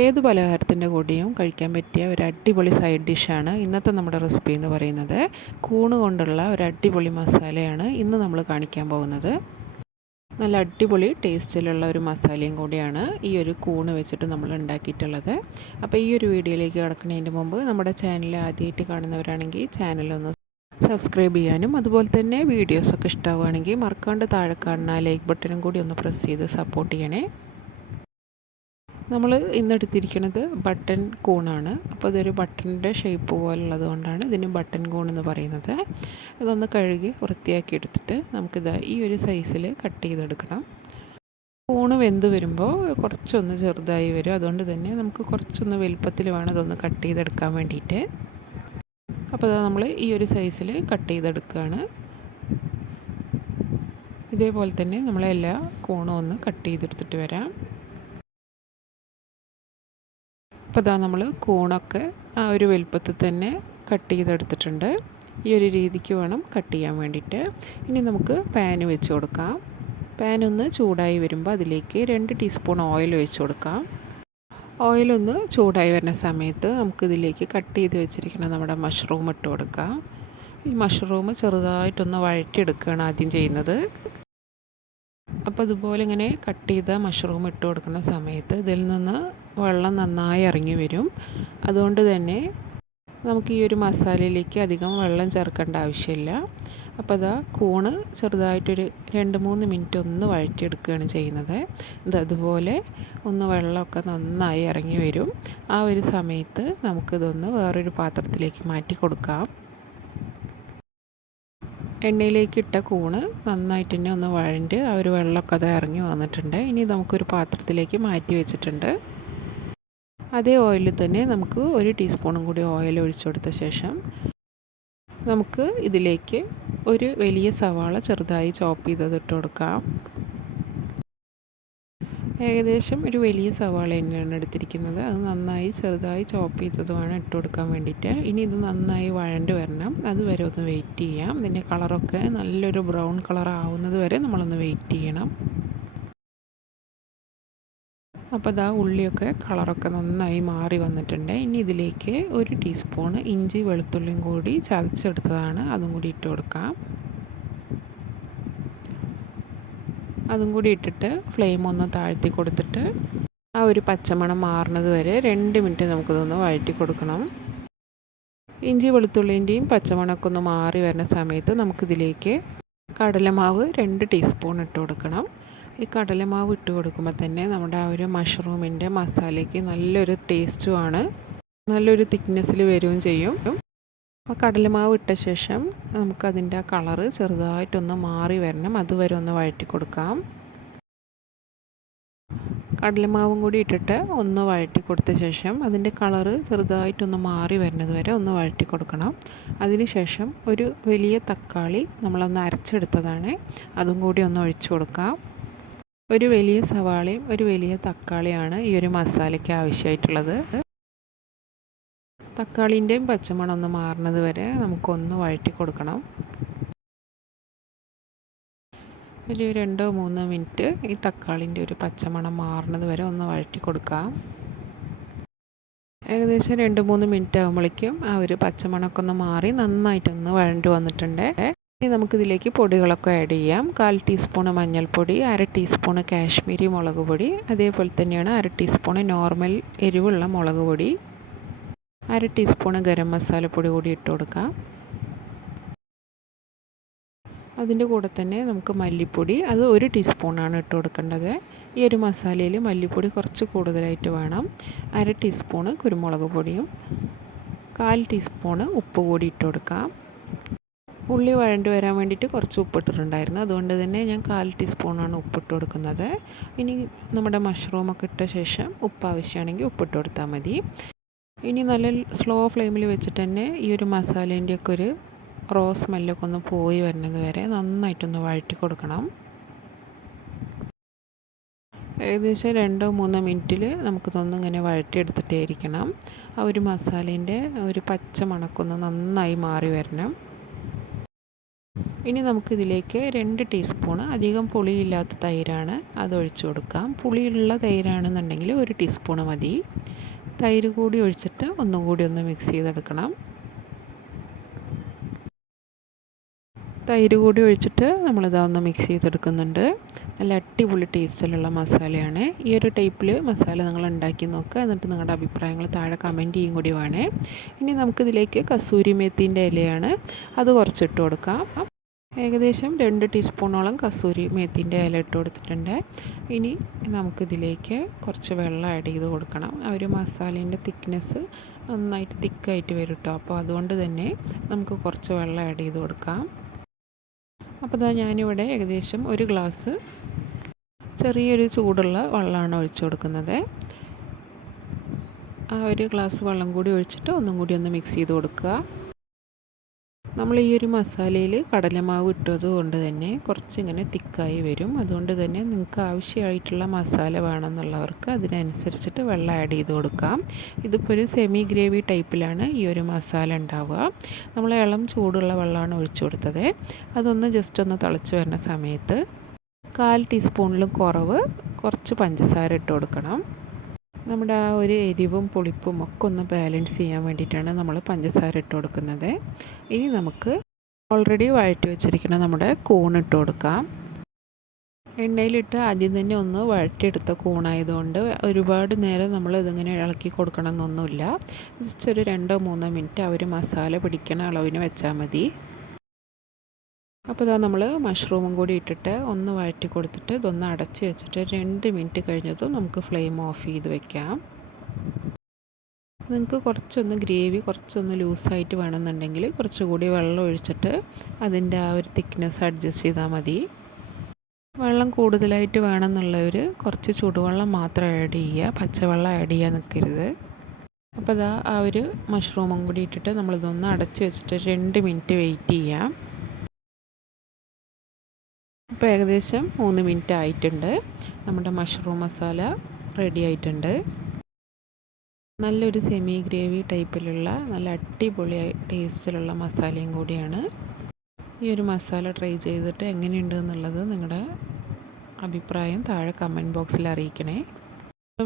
ഏത് പലഹാരത്തിന്റെ കൂടെയും കഴിക്കാൻ പറ്റിയ ഒരു അടിപൊളി സൈഡ് ഡിഷാണ് ഇന്നത്തെ നമ്മുടെ റെസിപ്പി എന്ന് പറയുന്നത്. കൂണ് കൊണ്ടുള്ള ഒരു അടിപൊളി മസാലയാണ് ഇന്ന് നമ്മൾ കാണിക്കാൻ പോകുന്നത്. നല്ല അടിപൊളി ടേസ്റ്റിലുള്ള ഒരു മസാലയും കൂടിയാണ് ഈ ഒരു കൂണ് വെച്ചിട്ട് നമ്മൾ ഉണ്ടാക്കിയിട്ടുള്ളത്. അപ്പോൾ ഈ ഒരു വീഡിയോയിലേക്ക് കിടക്കുന്നതിന് മുമ്പ് നമ്മുടെ ചാനൽ ആദ്യമായിട്ട് കാണുന്നവരാണെങ്കിൽ ചാനലൊന്ന് സബ്സ്ക്രൈബ് ചെയ്യാനും അതുപോലെ തന്നെ വീഡിയോസൊക്കെ ഇഷ്ടമാവുകയാണെങ്കിൽ മറക്കാണ്ട് താഴെ കാണുന്ന ലൈക്ക് ബട്ടണും കൂടി ഒന്ന് പ്രസ് ചെയ്ത് സപ്പോർട്ട് ചെയ്യണേ. നമ്മൾ ഇന്നെടുത്തിരിക്കുന്നത് ബട്ടൺ കൂണാണ്. അപ്പോൾ ഇതൊരു ബട്ടണിന്റെ ഷേപ്പ് പോലുള്ളത് കൊണ്ടാണ് ഇതിന് ബട്ടൺ കൂൺ എന്ന് പറയുന്നത്. ഇതൊന്ന് കഴുകി വൃത്തിയാക്കി എടുത്തിട്ട് നമുക്കിത് ഈ ഒരു സൈസിൽ കട്ട് ചെയ്തെടുക്കണം. കൂണ് വെന്ത് വരുമ്പോൾ കുറച്ചൊന്ന് ചെറുതായി വരും. അതുകൊണ്ട് തന്നെ നമുക്ക് കുറച്ചൊന്ന് വലുപ്പത്തിൽ വേണം അതൊന്ന് കട്ട് ചെയ്തെടുക്കാൻ വേണ്ടിയിട്ട്. അപ്പോൾ അത് നമ്മൾ ഈ ഒരു സൈസിൽ കട്ട് ചെയ്തെടുക്കുകയാണ്. ഇതേപോലെ തന്നെ നമ്മളെല്ലാ കൂണും ഒന്ന് കട്ട് ചെയ്തെടുത്തിട്ട് വരാം. അപ്പോൾ ഇതാ നമ്മൾ കൂണൊക്കെ ആ ഒരു വലുപ്പത്തിൽ തന്നെ കട്ട് ചെയ്തെടുത്തിട്ടുണ്ട്. ഈ ഒരു രീതിക്ക് വേണം കട്ട് ചെയ്യാൻ വേണ്ടിയിട്ട്. ഇനി നമുക്ക് പാന് വെച്ച് കൊടുക്കാം. പാൻ ഒന്ന് ചൂടായി വരുമ്പോൾ അതിലേക്ക് രണ്ട് ടീസ്പൂൺ ഓയിൽ ഒഴിച്ച് കൊടുക്കാം. ഓയിലൊന്ന് ചൂടായി വരുന്ന സമയത്ത് നമുക്കിതിലേക്ക് കട്ട് ചെയ്ത് വെച്ചിരിക്കുന്ന നമ്മുടെ മഷ്റൂം ഇട്ട് കൊടുക്കാം. ഈ മഷ്റൂം ചെറുതായിട്ടൊന്ന് വഴറ്റിയെടുക്കുകയാണ് ആദ്യം ചെയ്യുന്നത്. അപ്പോൾ അതുപോലെ ഇങ്ങനെ കട്ട് ചെയ്ത മഷ്റൂം ഇട്ട് കൊടുക്കുന്ന സമയത്ത് ഇതിൽ നിന്ന് വെള്ളം നന്നായി ഇറങ്ങി വരും. അതുകൊണ്ട് തന്നെ നമുക്ക് ഈ ഒരു മസാലയിലേക്ക് അധികം വെള്ളം ചേർക്കേണ്ട ആവശ്യമില്ല. അപ്പോൾ അതാ കൂണ് ചെറുതായിട്ടൊരു രണ്ട് മൂന്ന് മിനിറ്റ് ഒന്ന് വഴറ്റിയെടുക്കുകയാണ് ചെയ്യുന്നത്. ഇത് അതുപോലെ ഒന്ന് വെള്ളമൊക്കെ നന്നായി ഇറങ്ങി വരും. ആ ഒരു സമയത്ത് നമുക്കിതൊന്ന് വേറൊരു പാത്രത്തിലേക്ക് മാറ്റി കൊടുക്കാം. എണ്ണയിലേക്ക് ഇട്ട കൂണ് നന്നായിട്ട് തന്നെ ഒന്ന് വഴണ്ട് ആ ഒരു വെള്ളമൊക്കെ അത് ഇറങ്ങി വന്നിട്ടുണ്ട്. ഇനി നമുക്കൊരു പാത്രത്തിലേക്ക് മാറ്റി വെച്ചിട്ടുണ്ട്. അതേ ഓയിലിൽ തന്നെ നമുക്ക് ഒരു ടീസ്പൂണും കൂടി ഓയിൽ ഒഴിച്ചു കൊടുത്ത ശേഷം നമുക്ക് ഇതിലേക്ക് ഒരു വലിയ സവാള ചെറുതായി ചോപ്പ് ചെയ്തത് ഇട്ട് കൊടുക്കാം. ഏകദേശം ഒരു വലിയ സവാള തന്നെയാണ് എടുത്തിരിക്കുന്നത്. അത് നന്നായി ചെറുതായി ചോപ്പ് ചെയ്തതുമാണ് ഇട്ട് കൊടുക്കാൻ വേണ്ടിയിട്ട്. ഇനി ഇത് നന്നായി വഴണ്ട് വരണം. അതുവരെ ഒന്ന് വെയിറ്റ് ചെയ്യാം. ഇതിന്റെ കളറൊക്കെ നല്ലൊരു ബ്രൗൺ കളർ ആവുന്നത് വരെ നമ്മളൊന്ന് വെയിറ്റ് ചെയ്യണം. അപ്പോൾ ഇതാ ഉള്ളിയൊക്കെ കളറൊക്കെ നന്നായി മാറി വന്നിട്ടുണ്ട്. ഇനി ഇതിലേക്ക് ഒരു ടീസ്പൂൺ ഇഞ്ചി വെളുത്തുള്ളിയും കൂടി ചതച്ചെടുത്തതാണ്. അതും കൂടി ഇട്ട് കൊടുക്കാം. അതും കൂടി ഇട്ടിട്ട് ഫ്ലെയിം ഒന്ന് താഴ്ത്തി കൊടുത്തിട്ട് ആ ഒരു പച്ചമണം മാറുന്നത് വരെ രണ്ട് മിനിറ്റ് നമുക്കിതൊന്ന് വഴറ്റി കൊടുക്കണം. ഇഞ്ചി വെളുത്തുള്ളിന്റെയും പച്ചമണമൊക്കെ ഒന്ന് മാറി വരുന്ന സമയത്ത് നമുക്കിതിലേക്ക് കടലമാവ് രണ്ട് ടീസ്പൂൺ ഇട്ട് കൊടുക്കണം. ഈ കടലമാവ് ഇട്ട് കൊടുക്കുമ്പോൾ തന്നെ നമ്മുടെ ആ ഒരു മഷ്റൂമിന്റെ മസാലയ്ക്ക് നല്ലൊരു ടേസ്റ്റുമാണ്. നല്ലൊരു തിക്നെസ്സിൽ വരികയും ചെയ്യും. അപ്പോൾ കടലമാവ് ഇട്ട ശേഷം നമുക്കതിന്റെ ആ കളറ് ചെറുതായിട്ടൊന്ന് മാറി വരണം. അതുവരെ ഒന്ന് വഴറ്റി കൊടുക്കാം. കടലമാവും കൂടി ഇട്ടിട്ട് ഒന്ന് വഴറ്റി കൊടുത്ത ശേഷം അതിന്റെ കളറ് ചെറുതായിട്ടൊന്ന് മാറി വരുന്നത് വരെ ഒന്ന് വഴറ്റി കൊടുക്കണം. അതിനുശേഷം ഒരു വലിയ തക്കാളി നമ്മളൊന്ന് അരച്ചെടുത്തതാണ്. അതും കൂടി ഒന്ന് ഒഴിച്ചു കൊടുക്കാം. ഒരു വലിയ സവാളയും ഒരു വലിയ തക്കാളിയാണ് ഈ ഒരു മസാലയ്ക്ക് ആവശ്യമായിട്ടുള്ളത്. തക്കാളിന്റെയും പച്ചമണം ഒന്ന് മാറുന്നത് വരെ നമുക്കൊന്ന് വഴറ്റി കൊടുക്കണം. ഒരു രണ്ടോ മൂന്നോ മിനിറ്റ് ഈ തക്കാളിന്റെ ഒരു പച്ചമണം മാറുന്നത് വരെ ഒന്ന് വഴറ്റി കൊടുക്കാം. ഏകദേശം രണ്ട് മൂന്ന് മിനിറ്റ് ആകുമ്പോഴേക്കും ആ ഒരു പച്ചമണമൊക്കെ ഒന്ന് മാറി നന്നായിട്ടൊന്ന് വഴണ്ടി വന്നിട്ടുണ്ട്. ഇനി നമുക്കിതിലേക്ക് പൊടികളൊക്കെ ആഡ് ചെയ്യാം. കാൽ ടീസ്പൂണ് മഞ്ഞൾപ്പൊടി അര ടീസ്പൂണ് കാശ്മീരി മുളക് പൊടി അതേപോലെ തന്നെയാണ് അര ടീസ്പൂണ് നോർമൽ എരിവുള്ള മുളക് പൊടി അര ടീസ്പൂണ് ഗരം മസാലപ്പൊടി കൂടി ഇട്ട് കൊടുക്കാം. അതിന്റെ കൂടെ തന്നെ നമുക്ക് മല്ലിപ്പൊടി അത് ഒരു ടീസ്പൂണാണ് ഇട്ട് കൊടുക്കേണ്ടത്. ഈ ഒരു മസാലയിൽ മല്ലിപ്പൊടി കുറച്ച് കൂടുതലായിട്ട് വേണം. അര ടീസ്പൂണ് കുരുമുളക് പൊടിയും കാൽ ടീസ്പൂണ് ഉപ്പ് കൂടി ഇട്ട് കൊടുക്കാം. ഉള്ളി വഴണ്ടി വരാൻ വേണ്ടിയിട്ട് കുറച്ച് ഉപ്പിട്ടിട്ടുണ്ടായിരുന്നു. അതുകൊണ്ട് തന്നെ ഞാൻ കാൽ ടീസ്പൂണാണ് ഉപ്പിട്ട് കൊടുക്കുന്നത്. ഇനി നമ്മുടെ മഷ്റൂമൊക്കെ ഇട്ട ശേഷം ഉപ്പ് ആവശ്യമാണെങ്കിൽ ഉപ്പിട്ട് കൊടുത്താൽ മതി. ഇനി നല്ല സ്ലോ ഫ്ലെയിമിൽ വെച്ചിട്ട് തന്നെ ഈ ഒരു മസാലേന്റെയൊക്കെ ഒരു റോ സ്മെല്ലൊക്കെ ഒന്ന് പോയി വരുന്നത് വരെ നന്നായിട്ടൊന്ന് വഴറ്റി കൊടുക്കണം. ഏകദേശം രണ്ടോ മൂന്നോ മിനിറ്റിൽ നമുക്കിതൊന്നും ഇങ്ങനെ വഴറ്റിയെടുത്തിട്ടേ ഇരിക്കണം. ആ ഒരു മസാലേന്റെ ഒരു പച്ച മണക്കൊന്ന് നന്നായി മാറി വരണം. ഇനി നമുക്കിതിലേക്ക് രണ്ട് ടീസ്പൂണ് അധികം പുളിയില്ലാത്ത തൈരാണ് അത് ഒഴിച്ചു കൊടുക്കാം. പുളിയുള്ള തൈരാണെന്നുണ്ടെങ്കിൽ ഒരു ടീസ്പൂണ് മതി. തൈര് കൂടി ഒഴിച്ചിട്ട് ഒന്നും കൂടി ഒന്ന് മിക്സ് ചെയ്തെടുക്കണം. തൈര് കൂടി ഒഴിച്ചിട്ട് നമ്മളിതാ ഒന്ന് മിക്സ് ചെയ്തെടുക്കുന്നുണ്ട്. നല്ല അടിപൊളി ടേസ്റ്റിലുള്ള മസാലയാണ്. ഈ ഒരു ടൈപ്പിൽ മസാല നിങ്ങൾ ഉണ്ടാക്കി നോക്കുക എന്നിട്ട് നിങ്ങളുടെ അഭിപ്രായങ്ങൾ താഴെ കമന്റ് ചെയ്യും കൂടി വേണേ. ഇനി നമുക്കിതിലേക്ക് കസൂരി മേത്തിന്റെ ഇലയാണ്. അത് കുറച്ചിട്ട് കൊടുക്കാം. ഏകദേശം രണ്ട് ടീസ്പൂണോളം കസൂരി മേത്തിന്റെ ഇല ഇട്ട് കൊടുത്തിട്ടുണ്ട്. ഇനി നമുക്കിതിലേക്ക് കുറച്ച് വെള്ളം ആഡ് ചെയ്ത് കൊടുക്കണം. ആ ഒരു മസാലേന്റെ തിക്നെസ് നന്നായിട്ട് തിക്കായിട്ട് വരും കേട്ടോ അപ്പോൾ അതുകൊണ്ട് തന്നെ നമുക്ക് കുറച്ച് വെള്ളം ആഡ് ചെയ്ത് കൊടുക്കാം. അപ്പോൾ ഇതാ ഞാനിവിടെ ഏകദേശം ഒരു ഗ്ലാസ് ചെറിയൊരു ചൂടുള്ള വെള്ളമാണ് ഒഴിച്ചു കൊടുക്കുന്നത്. ആ ഒരു ഗ്ലാസ് വെള്ളം കൂടി ഒഴിച്ചിട്ട് ഒന്നും കൂടി ഒന്ന് മിക്സ് ചെയ്ത് കൊടുക്കുക. നമ്മൾ ഈ ഒരു മസാലയിൽ കടലമാവ് ഇട്ടത് കൊണ്ട് തന്നെ കുറച്ചിങ്ങനെ തിക്കായി വരും. അതുകൊണ്ട് തന്നെ നിങ്ങൾക്ക് ആവശ്യമായിട്ടുള്ള മസാല വേണമെന്നുള്ളവർക്ക് അതിനനുസരിച്ചിട്ട് വെള്ളം ആഡ് ചെയ്ത് കൊടുക്കാം. ഇതിപ്പോൾ ഒരു സെമി ഗ്രേവി ടൈപ്പിലാണ് ഈ ഒരു മസാല ഉണ്ടാവുക. നമ്മൾ ഇളം ചൂടുള്ള വെള്ളമാണ് ഒഴിച്ചു കൊടുത്തത്. അതൊന്ന് ജസ്റ്റ് ഒന്ന് തിളച്ച് വരുന്ന സമയത്ത് കാൽ ടീസ്പൂണിലും കുറവ് കുറച്ച് പഞ്ചസാര ഇട്ട് കൊടുക്കണം. നമ്മുടെ ആ ഒരു എരിവും പുളിപ്പും ഒക്കെ ഒന്ന് ബാലൻസ് ചെയ്യാൻ വേണ്ടിയിട്ടാണ് നമ്മൾ പഞ്ചസാര ഇട്ട് കൊടുക്കുന്നത്. ഇനി നമുക്ക് ഓൾറെഡി വഴറ്റി വെച്ചിരിക്കുന്ന നമ്മുടെ കൂൺ ഇട്ട് കൊടുക്കാം. എണ്ണയിലിട്ട് ആദ്യം തന്നെ ഒന്ന് വഴറ്റിയെടുത്ത കൂണായതുകൊണ്ട് ഒരുപാട് നേരം നമ്മൾ ഇതിങ്ങനെ ഇളക്കി കൊടുക്കണം എന്നൊന്നുമില്ല. ജസ്റ്റ് ഒരു രണ്ടോ മൂന്നോ മിനിറ്റ് ആ ഒരു മസാല പിടിക്കണ അളവിന് വെച്ചാൽ മതി. അപ്പോൾ ഇതാ നമ്മൾ മഷ്റൂമും കൂടി ഇട്ടിട്ട് ഒന്ന് വഴറ്റി കൊടുത്തിട്ട് ഇതൊന്ന് അടച്ച് വെച്ചിട്ട് രണ്ട് മിനിറ്റ് കഴിഞ്ഞതും നമുക്ക് ഫ്ലെയിം ഓഫ് ചെയ്ത് വെക്കാം. നിങ്ങൾക്ക് കുറച്ചൊന്ന് ഗ്രേവി കുറച്ചൊന്ന് ലൂസായിട്ട് വേണമെന്നുണ്ടെങ്കിൽ കുറച്ചുകൂടി വെള്ളം ഒഴിച്ചിട്ട് അതിന്റെ ആ ഒരു തിക്നെസ് അഡ്ജസ്റ്റ് ചെയ്താൽ മതി. വെള്ളം കൂടുതലായിട്ട് വേണമെന്നുള്ളവർ കുറച്ച് ചൂടുവെള്ളം മാത്രം ആഡ് ചെയ്യുക. പച്ചവെള്ളം ആഡ് ചെയ്യാൻ നിൽക്കരുത്. അപ്പോൾ അതാ ആ ഒരു മഷ്റൂമും കൂടി ഇട്ടിട്ട് നമ്മളിതൊന്ന് അടച്ച് വെച്ചിട്ട് രണ്ട് മിനിറ്റ് വെയിറ്റ് ചെയ്യാം. ഇപ്പോൾ ഏകദേശം മൂന്ന് മിനിറ്റ് ആയിട്ടുണ്ട്. നമ്മുടെ മഷ്റൂം മസാല റെഡി ആയിട്ടുണ്ട്. നല്ലൊരു സെമി ഗ്രേവി ടൈപ്പിലുള്ള നല്ല അടിപൊളി ടേസ്റ്റിലുള്ള മസാലയും കൂടിയാണ്. ഈ ഒരു മസാല ട്രൈ ചെയ്തിട്ട് എങ്ങനെയുണ്ട് എന്നുള്ളത് നിങ്ങളുടെ അഭിപ്രായം താഴെ കമന്റ് ബോക്സിൽ അറിയിക്കണേ.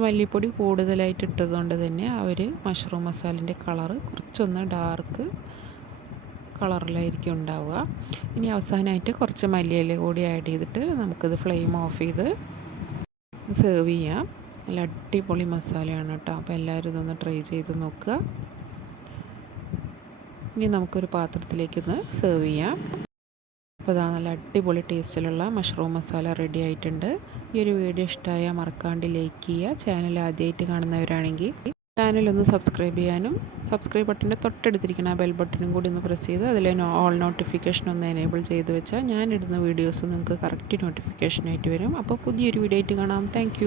മല്ലിപ്പൊടി കൂടുതലായിട്ട് ഇട്ടതുകൊണ്ട് തന്നെ ആ ഒരു മഷ്റൂം മസാലിന്റെ കളറ് കുറച്ചൊന്ന് ഡാർക്ക് കളറിലായിരിക്കും ഉണ്ടാവുക. ഇനി അവസാനമായിട്ട് കുറച്ച് മല്ലിയില കൂടി ആഡ് ചെയ്തിട്ട് നമുക്കിത് ഫ്ലെയിം ഓഫ് ചെയ്ത് സെർവ് ചെയ്യാം. നല്ല അടിപൊളി മസാലയാണ് കേട്ടോ. അപ്പോൾ എല്ലാവരും ഇതൊന്ന് ട്രൈ ചെയ്ത് നോക്കുക. ഇനി നമുക്കൊരു പാത്രത്തിലേക്കൊന്ന് സെർവ് ചെയ്യാം. അപ്പോൾ ഇതാ നല്ല അടിപൊളി ടേസ്റ്റിലുള്ള മഷ്റൂം മസാല റെഡി ആയിട്ടുണ്ട്. ഈ ഒരു വീഡിയോ ഇഷ്ടമായാൽ മറക്കാണ്ട് ലൈക്ക് ചെയ്യുക. ചാനൽ ആദ്യമായിട്ട് കാണുന്നവരാണെങ്കിൽ ചാനലൊന്ന് സബ്സ്ക്രൈബ് ചെയ്യാനും സബ്സ്ക്രൈബ് ബട്ടന്റെ ആ ബെൽ ബട്ടനും കൂടി ഒന്ന് പ്രസ് ചെയ്ത് അതിലെ ഓൾ നോട്ടിഫിക്കേഷൻ ഒന്ന് എനേബിൾ ചെയ്ത് വെച്ചാൽ ഞാനിടുന്ന വീഡിയോസ് നിങ്ങൾക്ക് കറക്റ്റ് നോട്ടിഫിക്കേഷനായിട്ട് വരും. അപ്പോൾ പുതിയൊരു വീഡിയോ ആയിട്ട് കാണാം. താങ്ക്